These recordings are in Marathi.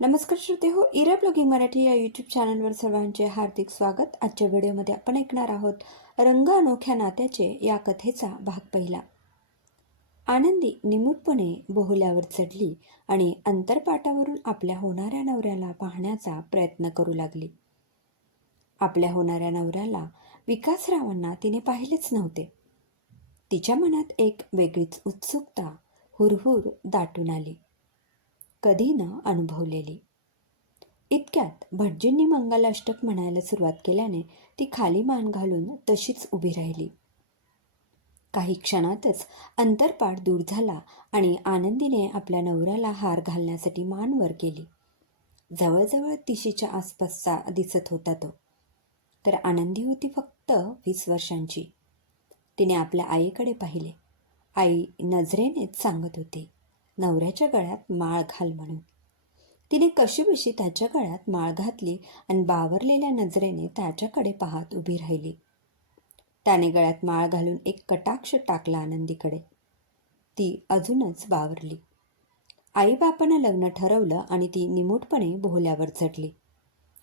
नमस्कार श्रोते हो इरा ब्लॉगिंग मराठी या यूट्यूब चॅनलवर सर्वांचे हार्दिक स्वागत. आजच्या व्हिडिओमध्ये आपण ऐकणार आहोत रंग अनोख्या नात्याचे या कथेचा भाग पहिला. आनंदी निमूटपणे बोहल्यावर चढली आणि अंतरपाटावरून आपल्या होणाऱ्या नवऱ्याला पाहण्याचा प्रयत्न करू लागली. आपल्या होणाऱ्या नवऱ्याला विकासरावांना तिने पाहिलेच नव्हते. तिच्या मनात एक वेगळीच उत्सुकता हुरहुर दाटून आली. कधी न अनुभवलेली. इतक्यात भटजींनी मंगलाष्टक म्हणायला सुरुवात केल्याने ती खाली मान घालून तशीच उभी राहिली. काही क्षणातच अंतरपाठ दूर झाला आणि आनंदीने आपल्या नवऱ्याला हार घालण्यासाठी मान वर केली. जवळजवळ तिशीच्या आसपासचा दिसत होता तो. तर आनंदी होती फक्त वीस वर्षांची. तिने आपल्या आईकडे पाहिले. आई नजरेनेच सांगत होती. नवऱ्याच्या गळ्यात माळ घाल म्हणून. तिने कशीबशी त्याच्या गळ्यात माळ घातली आणि बावरलेल्या नजरेने त्याच्याकडे पाहत उभी राहिली. त्याने गळ्यात माळ घालून एक कटाक्ष टाकला आनंदीकडे. ती अजूनच बावरली. आईबापानं लग्न ठरवलं आणि ती निमूटपणे बोहल्यावर चढली.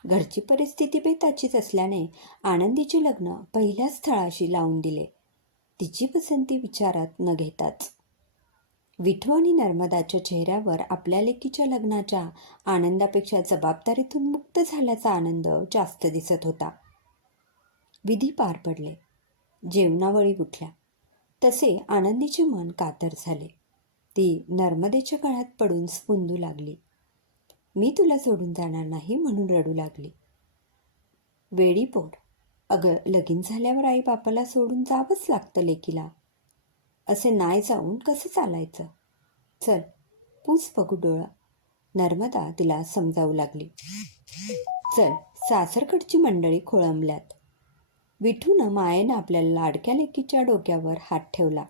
घरची परिस्थिती बेताचीच असल्याने आनंदीचे लग्न पहिल्या स्थळाशी लावून दिले. तिची पसंती विचारात न घेताच. विठू आणि नर्मदाच्या चेहऱ्यावर आपल्या लेकीच्या लग्नाच्या आनंदापेक्षा जबाबदारीतून मुक्त झाल्याचा आनंद जास्त दिसत होता. विधी पार पडले. जेवणावळी उठल्या. तसे आनंदीचे मन कातर झाले. ती नर्मदेच्या गळ्यात पडून स्पुंदू लागली. मी तुला सोडून जाणार नाही म्हणून रडू लागली. वेडी पोट अगं लगीन झाल्यावर आई बापाला सोडून जावंच लागतं लेकीला. असे नाही जाऊन कसं चालायचं? चल पूस बघू डोळा. नर्मदा तिला समजावू लागली. चल सासरकडची मंडळी खोळंबल्यात. विठूनं मायेनं आपल्या लाडक्या लेकीच्या डोक्यावर हात ठेवला.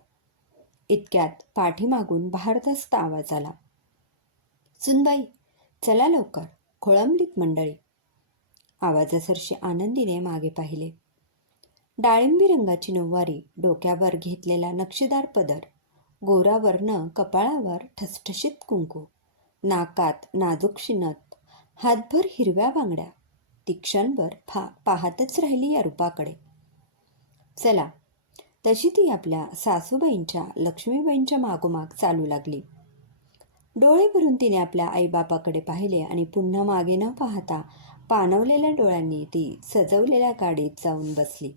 इतक्यात पाठीमागून भारदस्त आवाज आला. सुनबाई चला लवकर खोळंबलीत मंडळी. आवाजासरशी आनंदीने मागे पाहिले. डाळिंबी रंगाची नऊवारी डोक्यावर घेतलेला नक्षीदार पदर गोरा वर्ण कपाळावर ठसठशीत कुंकू नाकात नाजूक शिनत हातभर हिरव्या बांगड्या ती क्षणभर फा पाहतच राहिली या रूपाकडे. चला तशी ती आपल्या सासूबाईंच्या लक्ष्मीबाईंच्या मागोमाग चालू लागली. डोळे भरून तिने आपल्या आईबापाकडे पाहिले आणि पुन्हा मागे न पाहता पाणवलेल्या डोळ्यांनी ती सजवलेल्या गाडीत जाऊन बसली.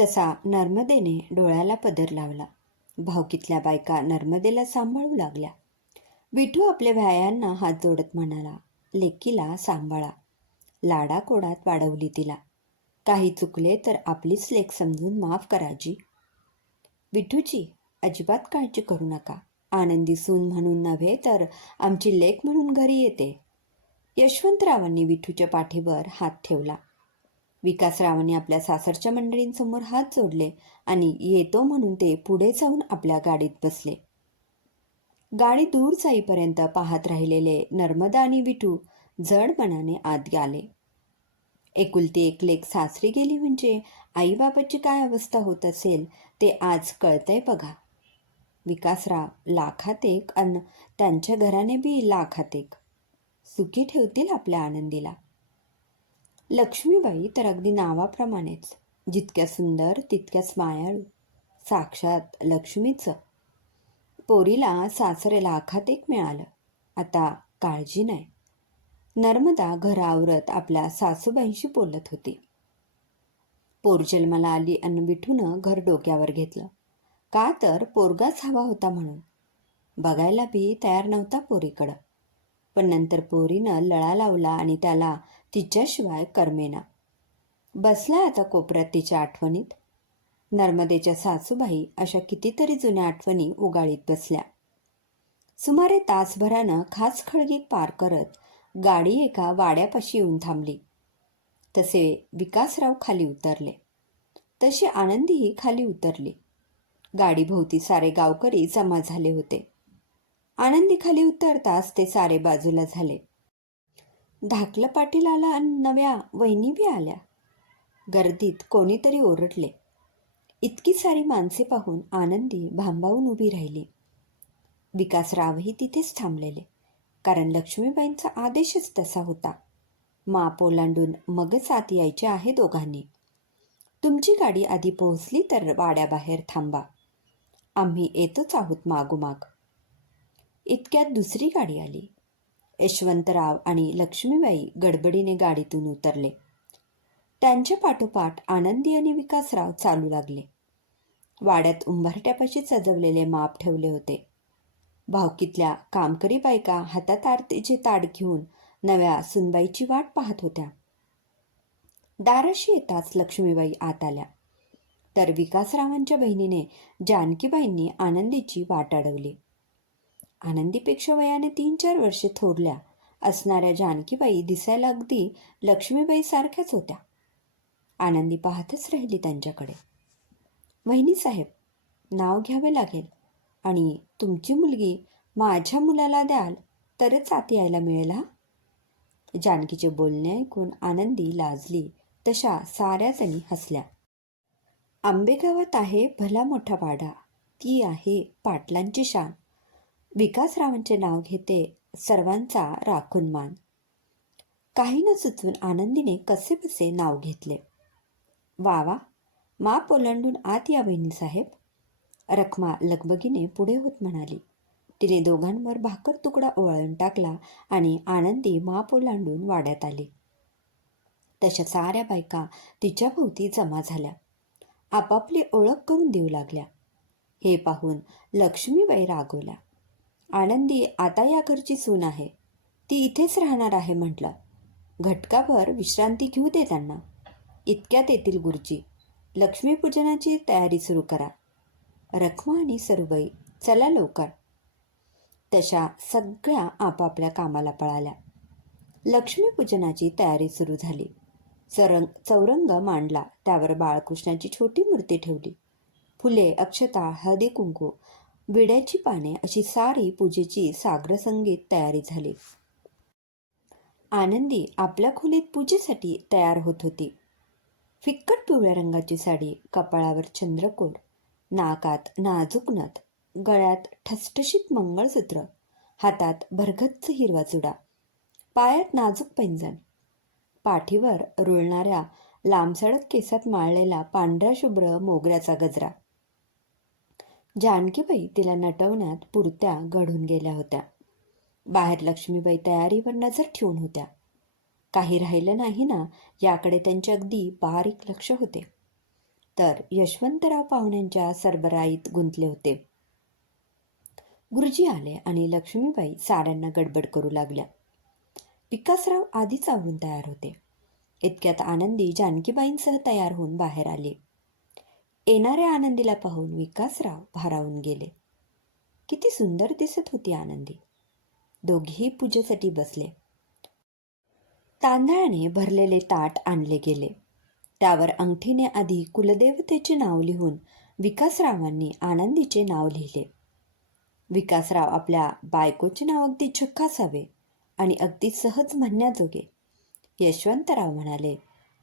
तसा नर्मदेने डोळ्याला पदर लावला. भावकीतल्या बायका नर्मदेला सांभाळू लागल्या. विठू आपल्या व्यायांना हात जोडत म्हणाला लेकीला सांभाळा. लाडाकोडात वाढवली तिला. काही चुकले तर आपलीच लेख समजून माफ कराजी विठूची अजिबात काळजी करू नका. आनंदी सून म्हणून नव्हे तर आमची लेख म्हणून घरी येते. यशवंतरावांनी विठूच्या पाठीवर हात ठेवला. विकासरावांनी आपल्या सासरच्या मंडळींसमोर हात जोडले आणि येतो म्हणून ते पुढे जाऊन आपल्या गाडीत बसले. गाडी दूर जाईपर्यंत पाहत राहिलेले नर्मदा आणि विठू जड मनाने आत आले एकुलती एक लेख सासरी गेली म्हणजे आईबाबाची काय अवस्था होत असेल ते आज कळतंय बघा. विकासराव लाखात एक अन त्यांच्या घराने बी लाखात एक. सुखी ठेवतील आपल्या आनंदीला. लक्ष्मीबाई तर अगदी नावाप्रमाणेच. जितक्या सुंदर तितक्याच मायाळू साक्षात लक्ष्मीचं. पोरीला सासरे लाखात एक मिळालं. आता काळजी नाही. नर्मदा घरावरत आपल्या सासूबाईंशी बोलत होती. पोर जन्माला आली अन्न विठून घर डोक्यावर घेतलं. का तर पोरगाच हवा होता म्हणून. बघायला बी तयार नव्हता पोरीकडं. पण नंतर पोरीनं लळा लावला आणि त्याला तिच्याशिवाय करमेना बसला आता कोपऱ्यात तिच्या आठवणीत. नर्मदेच्या सासूबाई अशा कितीतरी जुन्या आठवणी उगाळीत बसल्या. सुमारे तासभरानं खास खळगी पार करत गाडी एका वाड्यापाशी येऊन थांबली. तसे विकासराव खाली उतरले. तशी आनंदीही खाली उतरली. गाडीभोवती सारे गावकरी जमा झाले होते. आनंदी खाली उतरताच ते सारे बाजूला झाले. धाकलं पाटील आला आणि नव्या वहिनी बी आल्या. गर्दीत कोणीतरी ओरडले. इतकी सारी माणसे पाहून आनंदी भांबावून उभी राहिली. विकासरावही तिथेच थांबलेले कारण लक्ष्मीबाईंचा आदेशच तसा होता. माप ओलांडून मगच आत यायचे आहे दोघांनी. तुमची गाडी आधी पोहोचली तर वाड्याबाहेर थांबा. आम्ही येतोच आहोत मागोमाग. इतक्यात दुसरी गाडी आली. यशवंतराव आणि लक्ष्मीबाई गडबडीने गाडीतून उतरले. त्यांच्या पाठोपाठ आनंदी आणि विकासराव चालू लागले. वाड्यात उंबरट्यापाशी सजवलेले माप ठेवले होते. भावकीतल्या कामकरी बायका हातात आरतीचे ताट घेऊन नव्या सुनबाईची वाट पाहत होत्या. दाराशी येताच लक्ष्मीबाई आत आल्या. तर विकासरावांच्या बहिणीने जानकीबाईंनी आनंदीची वाट अडवली. आनंदीपेक्षा वयाने तीन चार वर्षे थोरल्या. असणाऱ्या जानकीबाई दिसायला अगदी लक्ष्मीबाई सारख्याच होत्या. आनंदी पाहतच राहिली त्यांच्याकडे. वहिनी साहेब नाव घ्यावे लागेल आणि तुमची मुलगी माझ्या मुलाला द्याल तरच आत यायला मिळेल हा? जानकीचे बोलणे ऐकून आनंदी लाजली तशा साऱ्या जणी हसल्या. आंबेगावात आहे भला मोठा वाडा ती आहे पाटलांची शान. विकासरावांचे नाव घेते सर्वांचा राखून मान. काही न सुचवून आनंदीने कसे बसे नाव घेतले. वा वा माप ओलांडून आत या बहिणीसाहेब रखमा लगबगीने पुढे होत म्हणाली. तिने दोघांवर भाकर तुकडा ओवाळून टाकला आणि आनंदी माप ओलांडून वाड्यात आली. तशा साऱ्या बायका तिच्या भोवती जमा झाल्या. आपापली ओळख करून देऊ लागल्या. हे पाहून लक्ष्मीबाई रागवल्या. आनंदी आता या घरची सून आहे. ती इथेच राहणार आहे म्हटलं. घटकाभर विश्रांती घेऊ दे त्यांना. इतक्यात येतील गुरुजी. लक्ष्मीपूजनाची तयारी सुरू करा. रखमा आणि सरुबाई चला लवकर. तशा सगळ्या आपापल्या कामाला पळाल्या. लक्ष्मीपूजनाची तयारी सुरू झाली. चरंग चौरंग मांडला. त्यावर बाळकृष्णाची छोटी मूर्ती ठेवली. फुले अक्षता हळदी कुंकू विड्याची पाने अशी सारी पूजेची सागरसंगीत तयारी झाली. आनंदी आपल्या खोलीत पूजेसाठी तयार होत होती. फिक्कट पिवळ्या रंगाची साडी कपाळावर चंद्रकोर नाकात नाजूक नथ गळ्यात ठसठशीत मंगळसूत्र हातात भरगच्च हिरवा चुडा पायात नाजूक पैंजण पाठीवर रुळणाऱ्या लांबसडक केसात माळलेला पांढरा शुभ्र मोगऱ्याचा गजरा जानकीबाई तिला नटवण्यात पुरत्या घडून गेल्या होत्या. बाहेर लक्ष्मीबाई तयारीवर नजर ठेवून होत्या. काही राहिलं नाही ना याकडे त्यांचे अगदी बारीक लक्ष होते. तर यशवंतराव पाहुण्यांच्या सरबराईत गुंतले होते. गुरुजी आले आणि लक्ष्मीबाई साड्यांना गडबड करू लागल्या. विकासराव आधीच आवरून तयार होते. इतक्यात आनंदी जानकीबाईंसह तयार होऊन बाहेर आले. येणाऱ्या आनंदीला पाहून विकासराव भारावून गेले. किती सुंदर दिसत होती आनंदी. दोघेही पूजेसाठी बसले. तांदळाने भरलेले ताट आणले गेले. त्यावर अंगठीने आधी कुलदेवतेचे नाव लिहून विकासरावांनी आनंदीचे नाव लिहिले. विकासराव आपल्या बायकोचे नाव अगदी झक्कास हवे आणि अगदी सहज म्हणण्याजोगे. यशवंतराव म्हणाले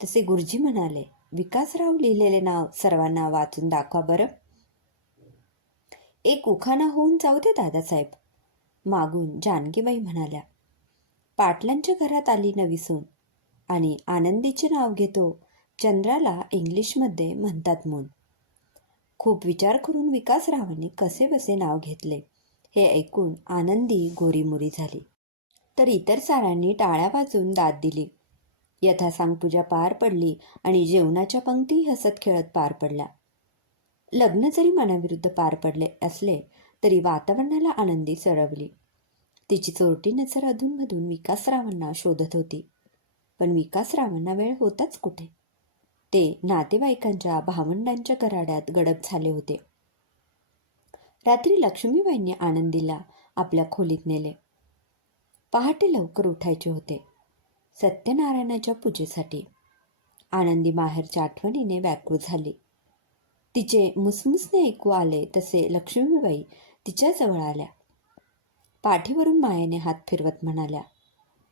तसे गुरुजी म्हणाले विकासराव लिहिलेले नाव सर्वांना वाचून दाखवा बरं. एक उखाणा होऊन जाऊ दे दादासाहेब मागून जानकीबाई म्हणाल्या. पाटलांच्या घरात आली नवी सून आणि आनंदीचे नाव घेतो चंद्राला इंग्लिशमध्ये म्हणतात म्हणून खूप विचार करून विकासरावांनी कसे बसे नाव घेतले हे ऐकून आनंदी गोरीमोरी झाली. तर इतर सारांनी टाळ्या वाजून दाद दिली. यथासांग पूजा पार पडली आणि जेवणाच्या पंक्ती हसत खेळत पार पडल्या. लग्न जरी मनाविरुद्ध पार पडले असले तरी वातावरणाला आनंदी सरवली तिची चोरटी नजर अधूनमधून विकासरावांना शोधत होती. पण विकासरावांना वेळ होताच कुठे? ते नातेवाईकांच्या भावंडांच्या कराड्यात गडप झाले होते. रात्री लक्ष्मीबाईंनी आनंदीला आपल्या खोलीत नेले. पहाटे लवकर उठायचे होते. सत्यनारायणाच्या पूजेसाठी. आनंदी माहेरच्या आठवणीने व्याकुळ झाली. तिचे मुसमुसने ऐकू आले तसे लक्ष्मीबाई तिच्याजवळ आल्या. पाठीवरून मायेने हात फिरवत म्हणाल्या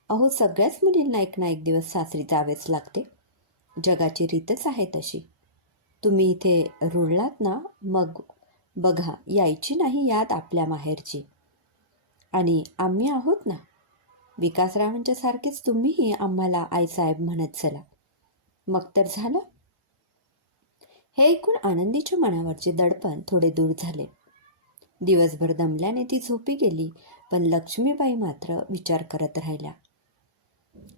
अहो सगळ्याच मुलींना एक ना एक दिवस सासरी जावेच लागते. जगाची रीतच आहे तशी. तुम्ही इथे रुळलात ना मग बघा यायची नाही यात आपल्या माहेरची. आणि आम्ही आहोत ना विकासरावांच्या सारखेच तुम्हीही आम्हाला आईसाहेब म्हणत चला. मग तर झालं. हे ऐकून आनंदीच्या मनावरचे दडपण थोडे दूर झाले. दिवसभर दमल्याने ती झोपी गेली पण लक्ष्मीबाई मात्र विचार करत राहिल्या.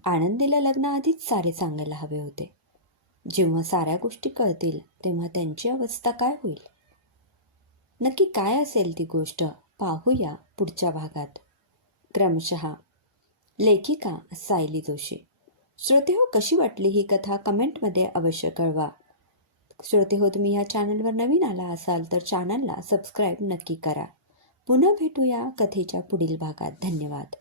आनंदीला लग्नाआधीच सारे सांगायला हवे होते. जेव्हा साऱ्या गोष्टी कळतील तेव्हा त्यांची अवस्था काय होईल? नक्की काय असेल ती गोष्ट पाहूया पुढच्या भागात. क्रमशः लेखिका सायली जोशी. श्रोते हो कशी वाटली ही कथा? कमेंटमध्ये अवश्य कळवा. श्रोते हो तुम्ही ह्या चॅनलवर नवीन आला असाल तर चॅनलला सबस्क्राईब नक्की करा. पुन्हा भेटूया कथेच्या पुढील भागात. धन्यवाद.